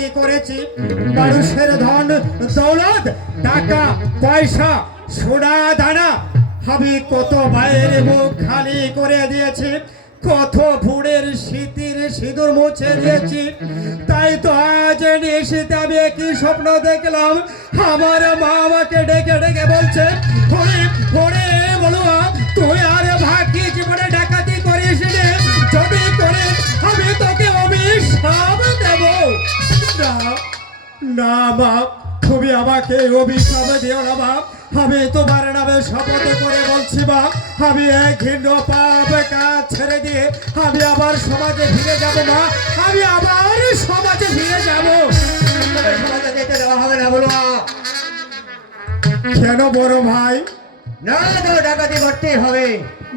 ডাকাতি করেছি, মানুষের ধন দৌলত টাকা পয়সা সোনা দানা আমি কত ভাইয়ের মুখ খালি করে দিয়েছি, কত ভুঁড়ের শীতের সিঁদুর মুছে দিয়েছি। তাই তো আজ নিশীতে আমি একই স্বপ্ন দেখলাম, আমার মা আমাকে ডেকে ডেকে বলছে, হরে হরে বলুয়া তুই আর ভাগ্যি জীবনে ডাকাতি করিস রে, যদি করে আমি তোকে অভিশাপ দেব। না না মা, তুমি আমাকে অভিশাপ দিও না মা, আমি তোমার নামে শপথ করে বলছি মা, আমি এক ঘৃণ্য পাপ কাজ ছেড়ে দিয়ে আমি আবার সমাজে ফিরে যাব মা, আমি আবার সমাজে ফিরে যাব। সমাজে যেতে দেওয়া হবে না বলো। কেন বড় ভাই? না তো ডাকাতি করতেই হবে।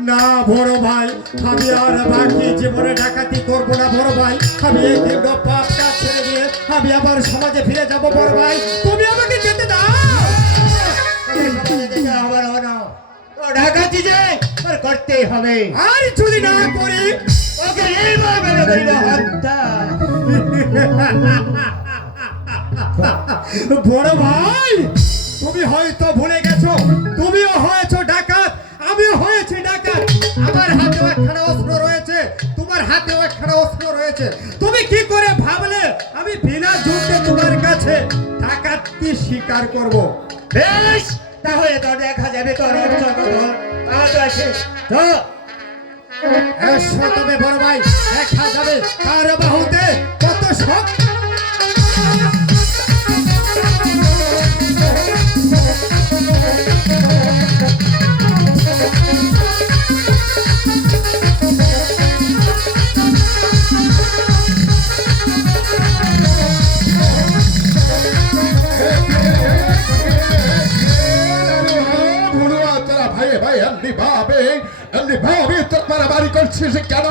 না বড় ভাই, আমি আর বাকি জীবনে ডাকাতি করব না বড় ভাই, আমি এই ঘৃণ্য পাপ কাজ ছেড়ে দিয়ে আমি আবার সমাজে ফিরে যাব বড় ভাই, তুমি আমাকে যেতে দাও। ডাকাতি যে করতেই হবে, আর যদি না করি ওকে এইভাবে করিব হত্যা। বড় ভাই, তুমি হয়তো ভুলে গেছো, তুমিও হয়েছো ডাকাত, আমিও হয়েছি ডাকাত, আমার হাতেও একখানা অস্ত্র রয়েছে, তোমার হাতেও একখানা অস্ত্র রয়েছে। তুমি কি করে ভাবলে আমি বিনা যুদ্ধে তোমার কাছে ডাকাতি স্বীকার করব? বেশ, তাহলে তো দেখা যাবে তোর এসো তবে বড় ভাই, দেখা যাবে কার বাহুতে কত শক্তি। মারামারি করছিস কেন?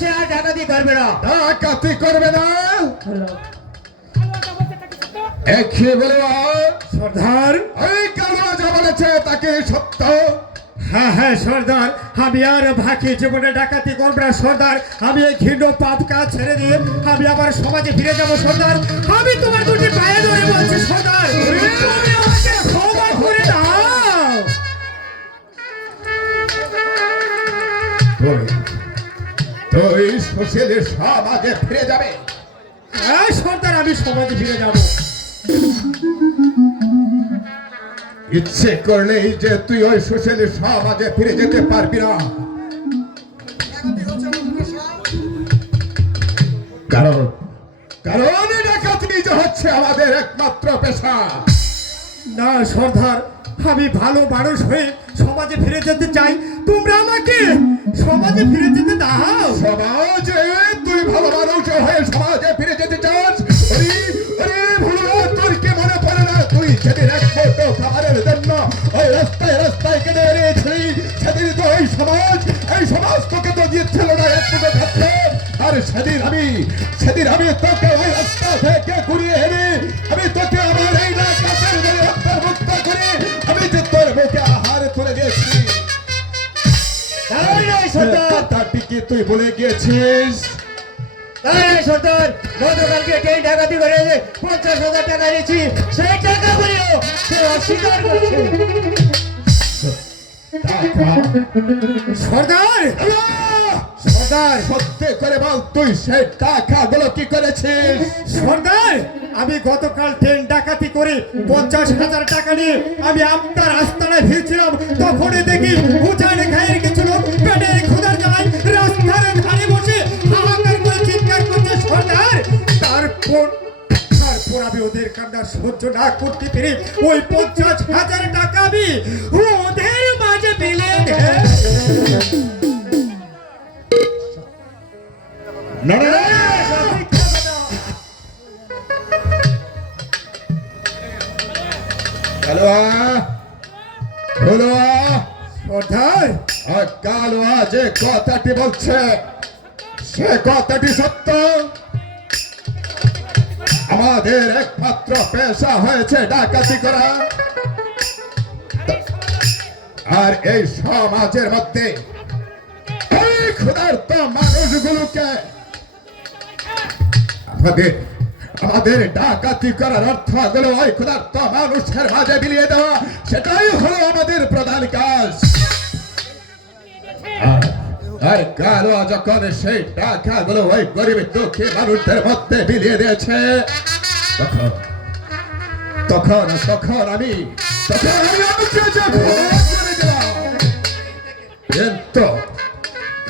সে আর ডাকাতি করবে না। ডাকাতি করবে না? একই বলো সর্দার। এই কালুয়া যা বলেছে তাকে সত্য? হ্যাঁ হ্যাঁ সর্দার, আমি আর বাকি জীবনে ডাকাতি করব না সর্দার, আমি এই ঘৃণ্য পাপ কাজ ছেড়ে দিয়ে আমি আবার সমাজে ফিরে যাব সর্দার, আমি তোমার দুটি পায়ে ধরে বলছি সর্দার, তুমি আমাকে ক্ষমা করে দাও। তুই সুশীল সমাজে ফিরে যাবে? হ্যাঁ সর্দার, আমি সমাজে ফিরে যাব। ইচ্ছে করলেই যে তুই ওই সুশীল সমাজে ফিরে যেতে পারবি না, কারণ কারণ ডাকাতি যে হচ্ছে আমাদের একমাত্র পেশা। না সর্দার, আমি ভালো মানুষ হয়ে সমাজে ফিরে যেতে চাই, তোমরা আমাকে সমাজে ফিরে যেতে দাও। সমাজে তুই ভালো মানুষ হয়ে সমাজে ফিরে যেতে চাস? তোর কি মনে পড়ে না তুই সেদিন এক ফোটো খাবারের জন্য ওই রাস্তায় রাস্তায় কেটে বেরিয়েছিলি? সেদিন তো এই সমাজ তোকে তো দিয়েছিল না এক ফুটো খাদ্য, আর সেদিন আমি তোকে ওই রাস্তা থেকে ঘুরিয়ে এনে আমি তোকে আমার এই রাস্তার মুক্ত করে আমি যে তোর মুখে আহার তুলে দিয়েছি। তুই বলে গিয়েছিস সর্দার, গতকালকে ট্রেন ডাকাতি করে 50,000 টাকা নিয়েছি, সেই টাকা বলিও সে অস্বীকার করছে। সর্দার সর্দার, সত্যি করে বল তুই সেই টাকাগুলো কি করেছিস? সর্দার, আমি গতকাল ট্রেন ডাকাতি করে 50,000 টাকা নিয়ে আমি আপনার আস্তানায় ফিরছিলাম, তখনই দেখি উঠানে খায়ের কিছু লোক পেটের ক্ষুধার জ্বালায় রাস্তার ধারে বসে হাহাকার করে চিৎকার করছে সর্দার। তারপর আমি ওদের কান্না সহ্য না করতে পেরে ওই 50,000 টাকা আমি ওদের মাঝে ফেলে দেয়। কালুয়া যে কথাটি বলছে সে কথাটি সত্য। আমাদের একমাত্র পেশা হয়েছে ডাকাতি করা, আর এই সমাজের মধ্যে এই ক্ষুধার্ত মানুষগুলোকে আমাদের ডাকাতি করার অর্থ গুলো ওই ক্ষুধার্ত মানুষের মাঝে বিলিয়ে দেওয়া, সেটাই হলো আমাদের প্রধান কাজ। আর কালো যখন সেই টাকাগুলো ওই গরিব দুঃখী মানুষদের মধ্যে বিলিয়ে দিয়েছে, তখন তখন তখন আমি ওকে যখন করে দিলাম।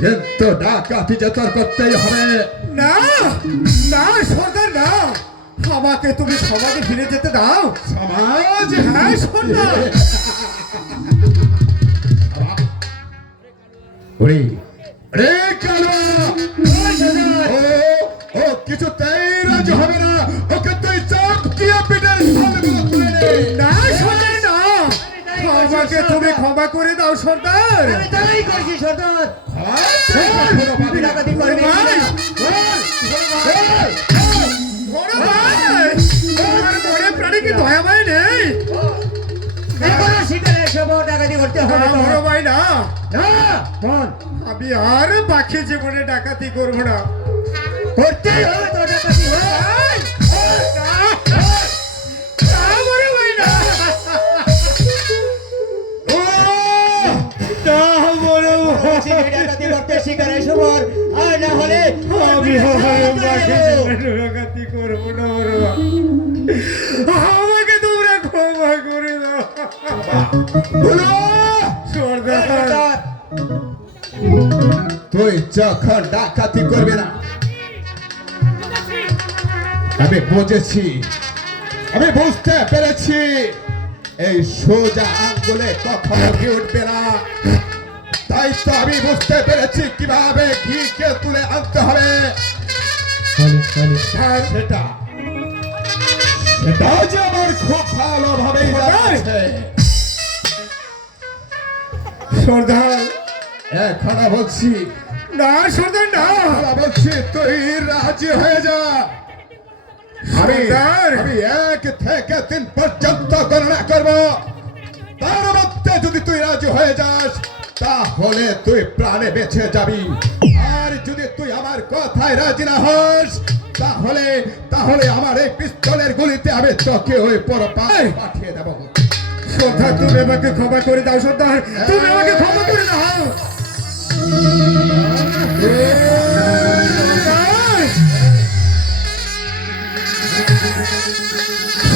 কিন্তু ডাকাতি যে তোর করতেই হবে। না না সর্দার না, আমাকে তুমি সমাজে ফিরে যেতে দাও। সমাজ, হ্যাঁ সর্দার। ওরে ওরে কালো, ও কিছুতেই রাজি হবে না। ওকে তুই চাপ দিয়ে পিঠের ছালগুলো তুলে নে। না সর্দার না, আমাকে তুমি ক্ষমা করে দাও সর্দার। আমি তাই করছি সর্দার। আমি ডাকাতি করে বড় ভাই, তোমার মনে প্রাণে কি দয়া মায়া নেই? এখনো শিকারে সব ডাকাতি করতে হবে না, বড় ভাই না, না বল আমি আর বাকি জীবনে ডাকাতি করবো না। করতেই হবে তো ডাকাতি। ভাই, না, না, বড় ভাই না। না, বড় ভাই। ডাকাতি করতে শিকারে সবার, আর না হলে আমি আর বাকি জীবনে ডাকাতি করবো না বড় ভাই। আমাকে তোমরা ক্ষমা করে দাও সর্দার। তুই যখন ডাকাতি করবি না, আমি বুঝেছি, আমি বুঝতে পেরেছি এই সোজা আঙ্গুলে কখনো ঘি উঠবে না। তাই তো আমি বুঝতে পেরেছি কিভাবে ঘিকে তুলে আনতে হবে। আর সেটাও যে আমার খুব ভালোভাবেই জানা আছে। সর্দার এখনো বলছি, না সর্দার না, বলছি তুই রাজি হয়ে যা। সর্দার আমি 1 থেকে 3 পর্যন্ত গণনা করব। তার মধ্যে যদি তুই রাজি হয়ে যাস, তাহলে তুই প্রাণে বেঁচে যাবি। আর যদি তুই আমার কথায় রাজি না হস, তাহলে তাহলে আমার এই পিস্তলের গুলিতে আমি তোকে ওই পরপারে পাঠিয়ে দেব। সর্দার তুমি আমাকে ক্ষমা করে দাও সর্দার, তুমি আমাকে ক্ষমা করে দাও।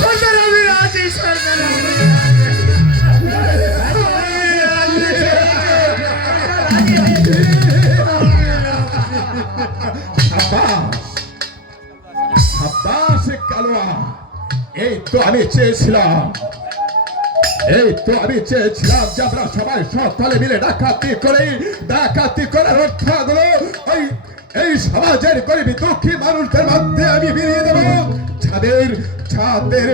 সর্দার আমি রাজি, সর্দার আমি সাব্বাস কালোয়া, এই তো আমি চেয়েছিলাম, যে আমরা সবাই সকলে মিলে ডাকাতি করার অর্থগুলো এই সমাজের গরিব দুঃখী মানুষদের মধ্যে আমি বিলিয়ে দেব। যাদের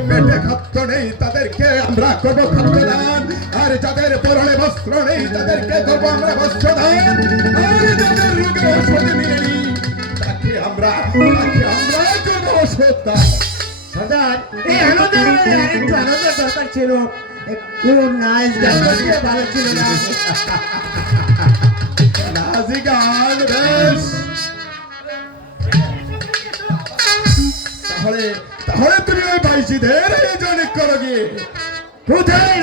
পেটে খাদ্য নেই তাদেরকে আমরা করবো খাদ্যদান, আর যাদের পরনে বস্ত্র নেই তাদেরকে করবো আমরা বস্ত্রদান, আর যাদের রোগের ওষুধ মিলেনি তাকে আমরা করবো ওষুধ দান। সর্দার এই আনন্দের মধ্যে আরেকটু আনন্দের দরকার ছিল, একটু নাচ গান করতে ভালো ছিল না? নাজি গান বেশ। তাহলে তুমি ওই বাইশিদের আয়োজন করো গিয়ে। কোথায়